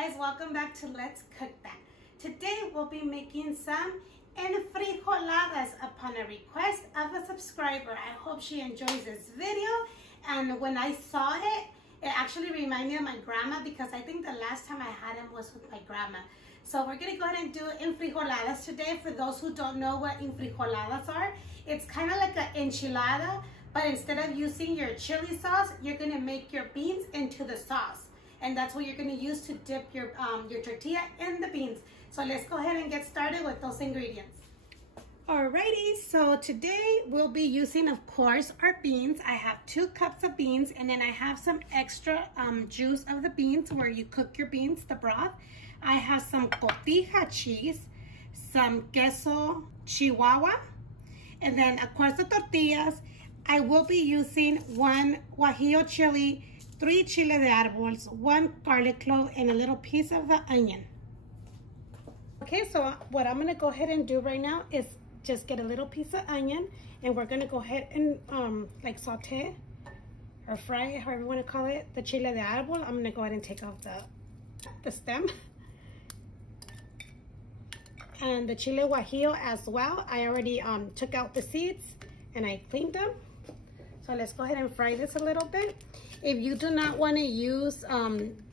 guys, welcome back to Let's Cook That. Today we'll be making some enfrijoladas upon a request of a subscriber. I hope she enjoys this video, and when I saw it, it actually reminded me of my grandma because I think the last time I had them was with my grandma. So we're gonna go ahead and do enfrijoladas today. For those who don't know what enfrijoladas are, it's kind of like an enchilada, but instead of using your chili sauce, you're gonna make your beans into the sauce. And that's what you're gonna use to dip your tortilla in the beans. So let's go ahead and get started with those ingredients. Alrighty, so today we'll be using, of course, our beans. I have 2 cups of beans, and then I have some extra juice of the beans where you cook your beans, the broth. I have some cotija cheese, some queso chihuahua, and then of course the tortillas. I will be using 1 guajillo chile, 3 chile de arbol, 1 garlic clove, and a little piece of the onion. Okay, so what I'm gonna go ahead and do right now is just get a little piece of onion, and we're gonna go ahead and like saute or fry, however you wanna call it, the chile de arbol. I'm gonna go ahead and take off the stem. And the chile guajillo as well. I already took out the seeds and I cleaned them. So let's go ahead and fry this a little bit. If you do not want to use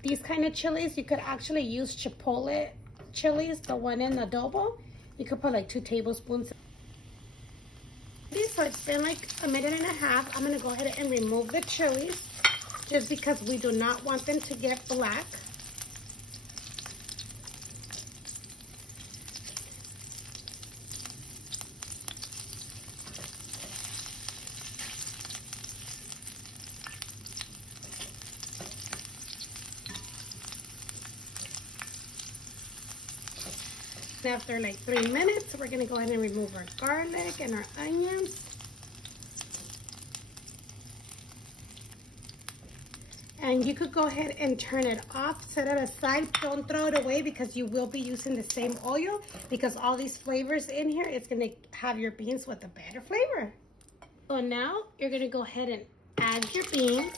these kind of chilies, you could actually use chipotle chilies, the one in adobo. You could put like 2 tablespoons. So it's been like a minute and a half. I'm gonna go ahead and remove the chilies just because we do not want them to get black. After like 3 minutes, we're gonna go ahead and remove our garlic and our onions. And you could go ahead and turn it off, set it aside. Don't throw it away because you will be using the same oil, because all these flavors in here, it's gonna have your beans with a better flavor. So now you're gonna go ahead and add your beans,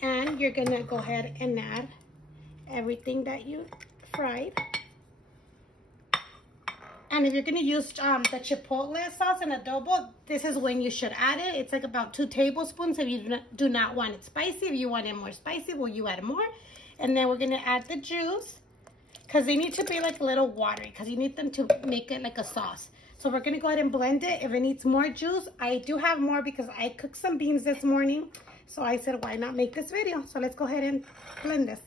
and you're gonna go ahead and add everything that you fried. And if you're gonna use the chipotle sauce and adobo, this is when you should add it. It's like about 2 tablespoons if you do not want it spicy. If you want it more spicy, well, you add more. And then we're gonna add the juice, because they need to be like a little watery, because you need them to make it like a sauce. So we're gonna go ahead and blend it. If it needs more juice, I do have more because I cooked some beans this morning. So I said, why not make this video? So let's go ahead and blend this.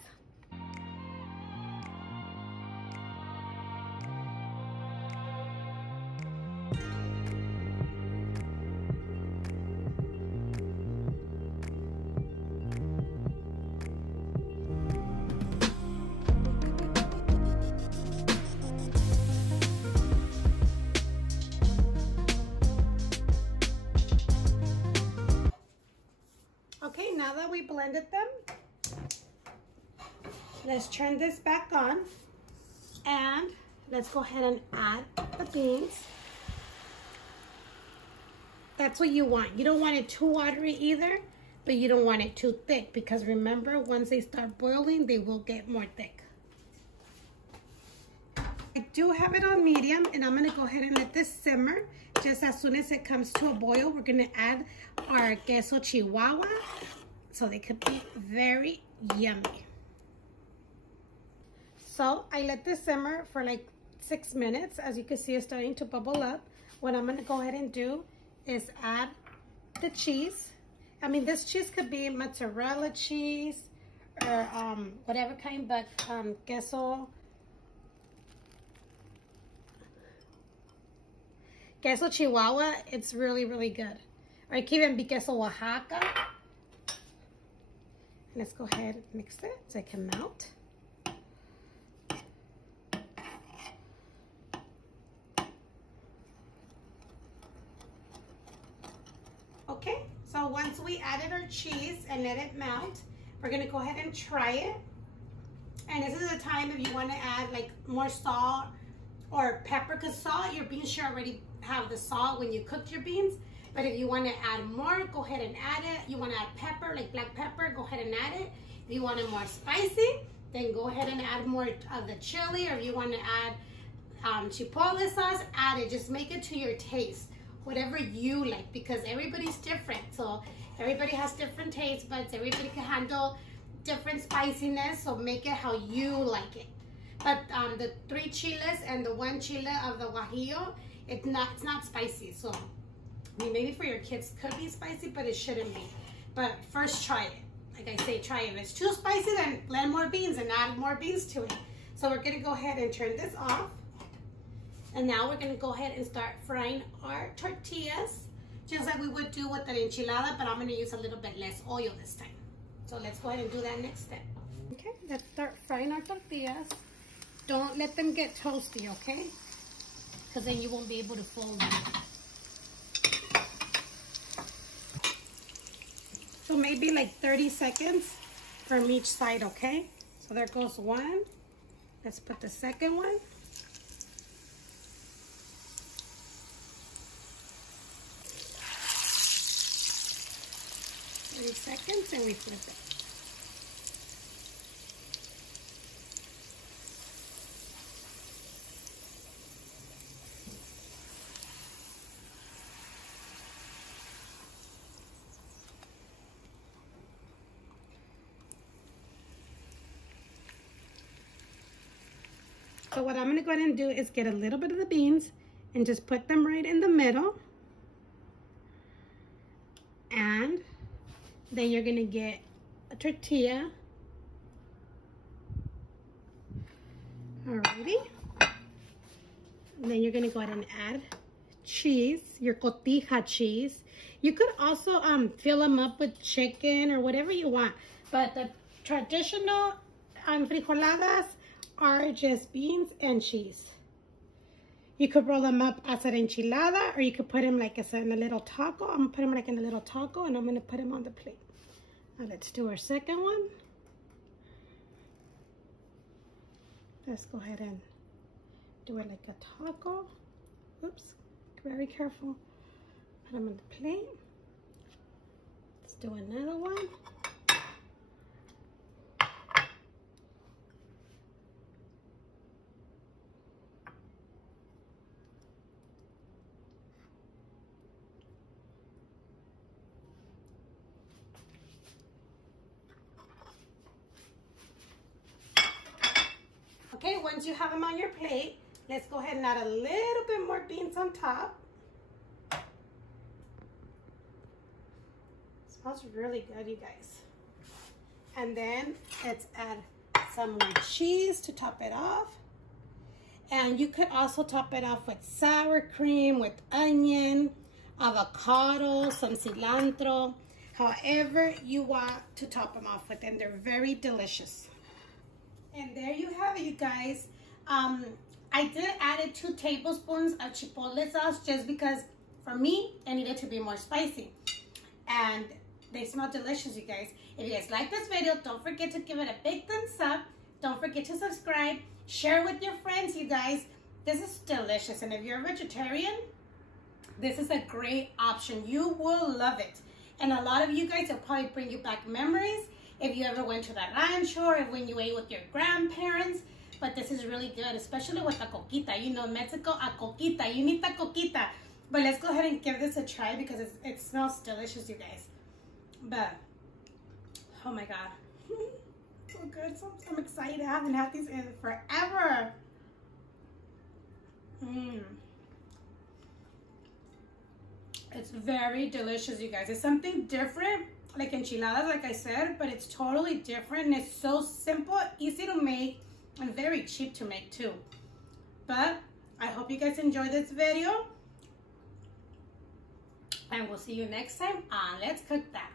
Okay, now that we blended them, let's turn this back on, and let's go ahead and add the beans. That's what you want. You don't want it too watery either, but you don't want it too thick, because remember, once they start boiling, they will get more thick. I do have it on medium, and I'm gonna go ahead and let this simmer. Just as soon as it comes to a boil, we're gonna add our queso chihuahua, so they could be very yummy. So I let this simmer for like 6 minutes. As you can see, it's starting to bubble up. What I'm gonna go ahead and do is add the cheese. I mean, this cheese could be mozzarella cheese or whatever kind, but queso chihuahua, it's really, really good. Or it can even be queso Oaxaca. Let's go ahead and mix it so it can melt. Okay, so once we added our cheese and let it melt, we're gonna go ahead and try it. And this is the time if you want to add like more salt or pepper, because salt, your beans should already have the salt when you cook your beans. But if you want to add more, go ahead and add it. You want to add pepper, like black pepper, go ahead and add it. If you want it more spicy, then go ahead and add more of the chili, or if you want to add chipotle sauce, add it. Just make it to your taste, whatever you like, because everybody's different. So everybody has different taste buds. Everybody can handle different spiciness, so make it how you like it. But the 3 chiles and the 1 chile of the guajillo, it's not spicy. So I mean, maybe for your kids could be spicy, but it shouldn't be. But first try it. Like I say, try it. If it's too spicy, then blend more beans and add more beans to it. So we're gonna go ahead and turn this off. And now we're gonna go ahead and start frying our tortillas, just like we would do with an enchilada, but I'm gonna use a little bit less oil this time. So let's go ahead and do that next step. Okay, let's start frying our tortillas. Don't let them get toasty, okay? Because then you won't be able to fold them. So maybe like 30 seconds from each side, okay? So there goes one. Let's put the second one. Seconds and we flip it. So what I'm going to go ahead and do is get a little bit of the beans and just put them right in the middle. And then you're gonna get a tortilla. Alrighty. And then you're gonna go ahead and add cheese, your cotija cheese. You could also fill them up with chicken or whatever you want. But the traditional enfrijoladas are just beans and cheese. You could roll them up as an enchilada, or you could put them like as in a little taco. I'm gonna put them like in a little taco, and I'm gonna put them on the plate. Now let's do our second one. Let's go ahead and do it like a taco. Oops, very careful. Put them on the plate. Let's do another one. Okay, once you have them on your plate, let's go ahead and add a little bit more beans on top. It smells really good, you guys. And then let's add some more cheese to top it off. And you could also top it off with sour cream, with onion, avocado, some cilantro, however you want to top them off with, and they're very delicious. And there you have it, you guys. I did add 2 tablespoons of chipotle sauce just because for me it needed to be more spicy, and they smell delicious, you guys. If you guys like this video, don't forget to give it a big thumbs up. Don't forget to subscribe, share with your friends, you guys. This is delicious, and if you're a vegetarian, this is a great option. You will love it, and a lot of you guys, will probably bring you back memories if you ever went to the rancho or when you ate with your grandparents. But this is really good, especially with a coquita. You know, in Mexico, a coquita. You need a coquita. But let's go ahead and give this a try because it smells delicious, you guys. But, oh my God. So good. So I'm excited. I haven't had these in forever. It's very delicious, you guys. It's something different, like enchiladas, like I said, but it's totally different, and it's so simple, easy to make, and very cheap to make too. But I hope you guys enjoyed this video, and we'll see you next time on Let's Cook That.